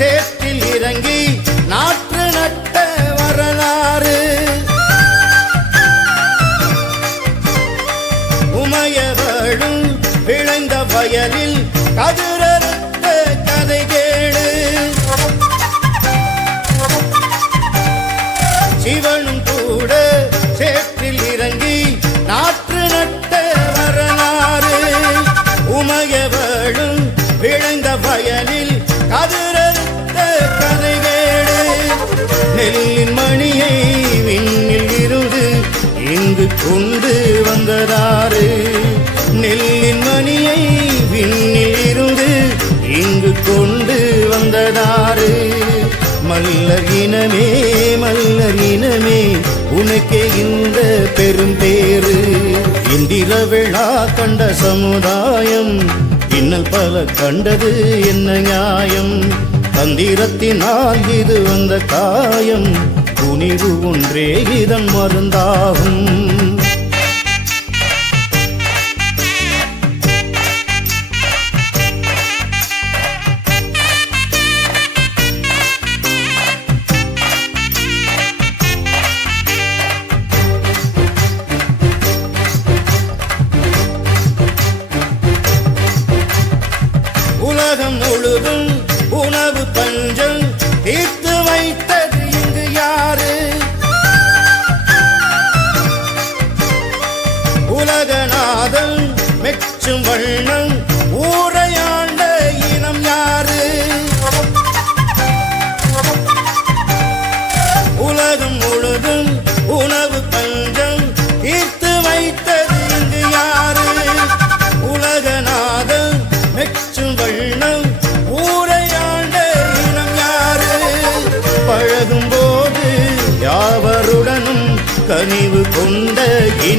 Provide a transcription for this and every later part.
சேற்றில் இறங்கி நாற்று நட்ட வரலாறு. உமையவளும் விளைந்த வயலில் கதிரறுத்த கதை கேடு சிவனும் கூட சேற்றில் இறங்கி நாற்று நட்ட வரலாறு. உமையவளும் விளைந்த வயலில் கதிரறுத்த உண்டு வந்ததாறு நெல்லின் மணியை விண்ணில் இருந்து இங்கு கொண்டு வந்ததாறு மல்லர் இனமே மல்லர் இனமே உனக்கே இந்த பெரும் பேரு இந்திர விழா கண்ட சமுதாயம் இன்னல் பல கண்டது என்ன நியாயம்? தந்திரத்தினால் இது வந்த காயம் துணிவு ஒன்றே இதன் மருந்தாகும். உலகம் முழுதும் உணவு பஞ்சம் தீர்த்து வைத்தது இங்கு யாரு? உலகநாதன் மெச்சும் வண்ணம்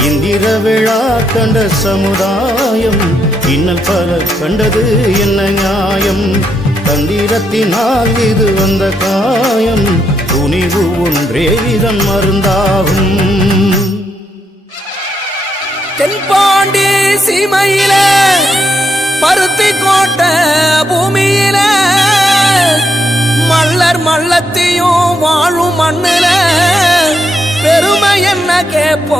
இந்திர விழா கண்ட சமுதாயம் இன்னல் பல கண்டது என்ன நியாயம்? தந்திரத்தினால் இது வந்த காயம் துணிவு ஒன்றே இதன் மருந்தாகும். தென்பாண்டி சீமையில பருத்தி கோட்ட பூமியில மல்லர் மல்லத்தையும் வாழும் மண்ணில பெருமை என்ன கேட்போவாருங்களே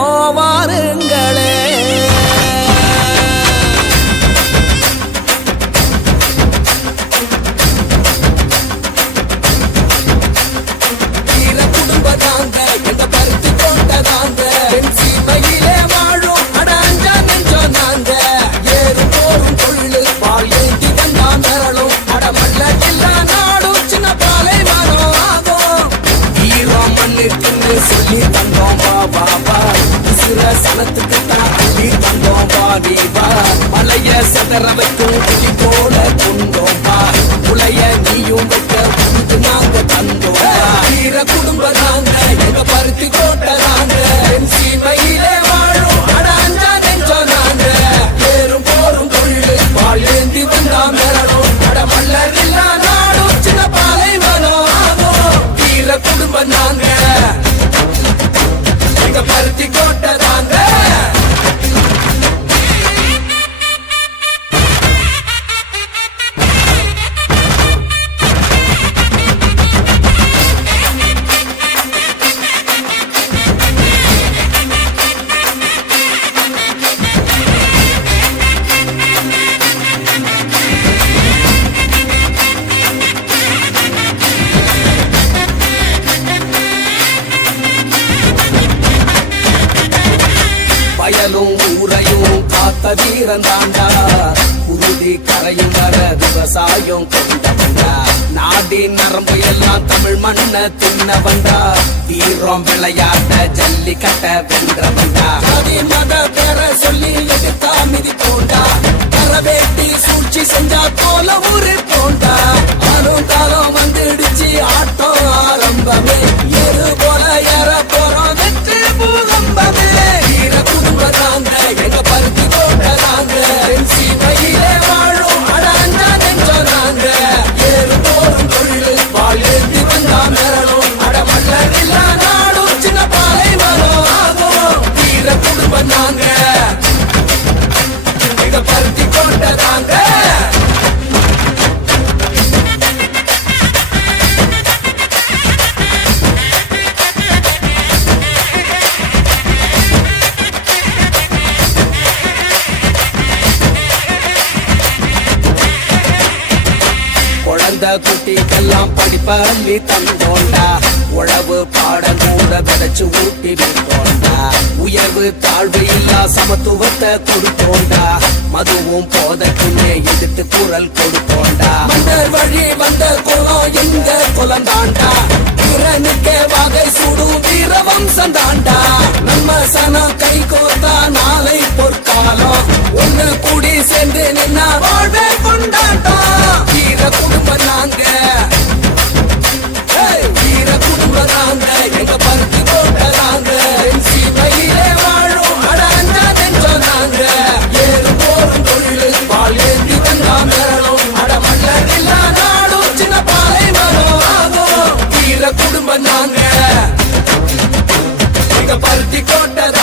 செதற வைக்கும் புலி போல கொண்டோம் வா. புலைய நீயும் வைக்க உனக்கு நாங்க தந்தோம் வா. வீர குடும்பம் நாங்க எங்க பருத்தி கோட்டை நாங்க என் சீமையிலே பிறந்தாண்டா உறுதி கரையும் வர விவசாயம் கொண்டவண்டா நாடின் நரம்பு எல்லாம் தமிழ் மண்ண தின்னவண்டா வீரம் விளையாட்ட ஜல்லிக்கட்ட வென்றவண்டா ஜாதி மத பேர சொல்லி எடுத்தா மிதி போண்டா. கரவேட்டி சூழ்ச்சி செஞ்சா போல ஊரு போண்டா. ஆளும் காலம் வந்துடுச்சு ஆட்டம் ஆரம்பமே. எரு போல ஏற போறோம் வெற்றி பூரம்பமே வீர குடும்பதாங்க எங்க குழந்தை குட்டிக்கெல்லாம் படிப்ப அள்ளி தந்தோண்டா. உழவு பாடம் கூட விதைச்சு ஊட்டி விட்டோண்டா. உயர்வு தாழ்வு இல்லா சமத்துவத்தை கொடுத்தோண்டா. மதுவும் போதற்குள்ளே எதிர்த்து குரல் கொடுத்தோண்டா. வந்த வழி வந்த குளம் எங்க குலந்தாண்டா தாண்டா வகை சுடும் வீரவம் சந்தாண்டா. நம்ம சனம் கை கோத்தா நாளை பொற்காலம். ஒண்ணு கூடி சேர்ந்து பருத்தி கொண்டது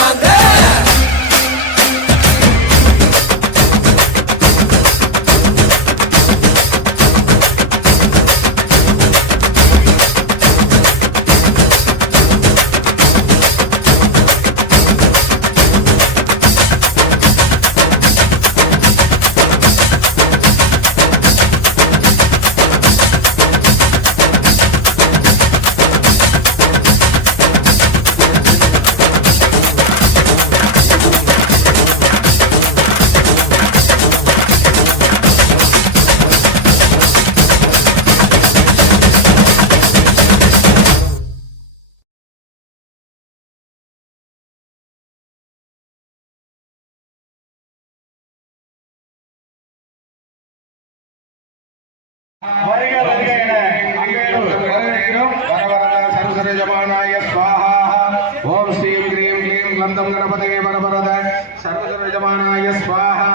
வருக வருக என வரவேற்கிறோம். வரவரத ஸ்வாஹா ஓம் ஸ்ரீம் கிரீம் கணபதே வரவரத. ஸ்வாஹா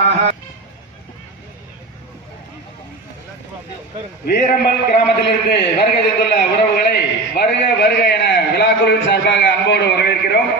வீரம்பல் கிராமத்திலிருந்து வருகை தந்துள்ள உறவுகளை வருக வருக என விழாக்குழுவின் சார்பாக அன்போடு வரவேற்கிறோம்.